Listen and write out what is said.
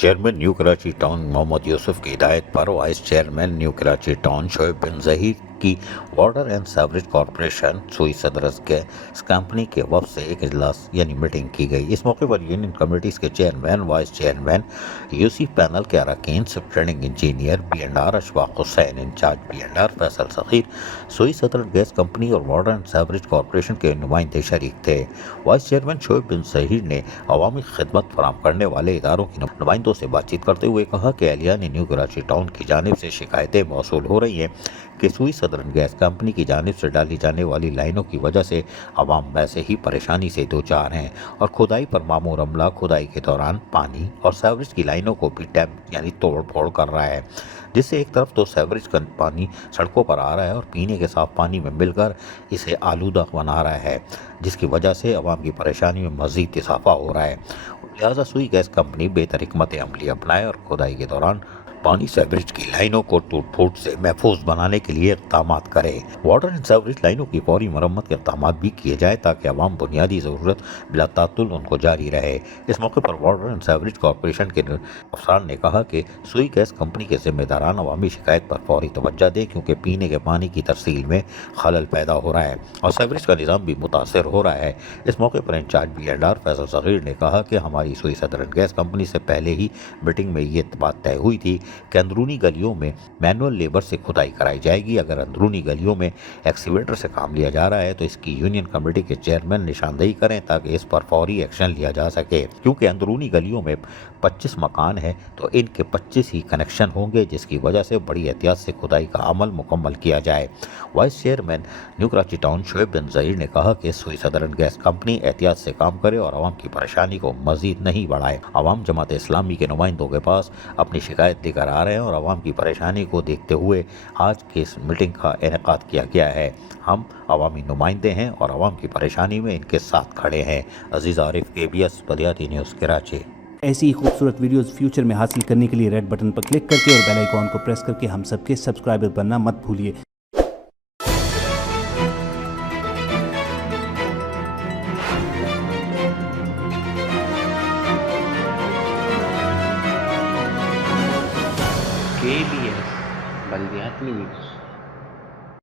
Chairman new Karachi town Mohammad Yusuf की हिदायत पर vice chairman new Karachi town Shoaib bin Zaheer की वाटर एंड सेवरेज कॉरपोरेशन सुई सदर गैस कंपनी के वफद से एक इजलास यानी मीटिंग की गई। इस मौके पर यूनियन कमेटीज के chairman, vice chairman, UC panel के अरकान, superintending engineer B&R Ashfaq Hussain, in charge B&R Faisal Saghir, Sui southern gas company और वाटर एंड सेवरेज कॉरपोरेशन के नुमाइंदे शरीक थे। वाइस चेयरमैन शोएब बिन जहीर ने अवामी खिदमत फराहम करने वाले इदारों के नुमाइंदों से बातचीत करते हुए कहा कि एहलियान न्यू कराची टाउन की जानिब से शिकायतें मौसूल हो रही हैं कि सुई सदरन गैस कंपनी की जानिब से डाली जाने वाली लाइनों की वजह से आवाम वैसे ही परेशानी से दो चार हैं और खुदाई पर मामूर अमला खुदाई के दौरान पानी और सेवरेज की लाइनों को भी टैप यानी तोड़ फोड़ कर रहा है, जिससे एक तरफ तो सेवरेज का पानी सड़कों पर आ रहा है और पीने के साफ पानी में मिलकर इसे आलूदा बना रहा है, जिसकी वजह से आवाम की परेशानी में मज़ीद इजाफा हो रहा है। लिहाजा सुई गैस कंपनी बेहतर हिकमत अमली अपनाए और खुदाई के दौरान पानी सेवरेज की लाइनों को टूट फूट से महफूज बनाने के लिए इक़दाम करे। वाटर एंड सेवरेज लाइनों की फौरी मरम्मत के इक़दाम भी किए जाए ताकि अवाम बुनियादी ज़रूरत बिला तातुल उनको जारी रहे। इस मौके पर वाटर एंड सेवरेज कॉरपोरेशन के अफसरान ने कहा कि सुई गैस कंपनी के जिम्मेदारान अवामी शिकायत पर फौरी तवज्जो दें क्योंकि पीने के पानी की तरसील में खलल पैदा हो रहा है और सेवरेज का निज़ाम भी मुतासर हो रहा है। इस मौके पर इंचार्ज B&R फैसल सगीर ने कहा कि हमारी सुई सदरन गैस कंपनी से पहले ही मीटिंग में ये बात तय हुई थी कि अंदरूनी गलियों में मैनुअल लेबर से खुदाई कराई जाएगी। अगर अंदरूनी गलियों में एक्सीवेटर से काम लिया जा रहा है तो इसकी यूनियन कमेटी के चेयरमैन निशानदेही करें ताकि इस पर फौरी एक्शन लिया जा सके, क्योंकि अंदरूनी गलियों में 25 मकान है तो इनके 25 ही कनेक्शन होंगे, जिसकी वजह से बड़ी एहतियात से खुदाई का अमल मुकम्मल किया जाए। Vice chairman new Karachi town Shoaib bin Zaheer ने कहा कि सुई सदरन गैस कंपनी एहतियात से काम करे और आवाम की परेशानी को मजीद नहीं बढ़ाए। आवाम जमात इस्लामी के नुमाइंदों के पास अपनी शिकायत लेकर आ रहे हैं और आवाम की परेशानी को देखते हुए आज की इस मीटिंग का इनेकाद किया गया है। हम अवामी नुमाइंदे हैं और आवाम की परेशानी में इनके साथ खड़े हैं। अजीज़ आरिफ, KBS बदियाती न्यूज़ कराची। ऐसी ही खूबसूरत वीडियोस फ्यूचर में हासिल करने के लिए रेड बटन पर क्लिक करके और बेल आइकॉन को प्रेस करके हम सबके सब्सक्राइबर बनना मत भूलिए। KBS बल्दियाती न्यूज़।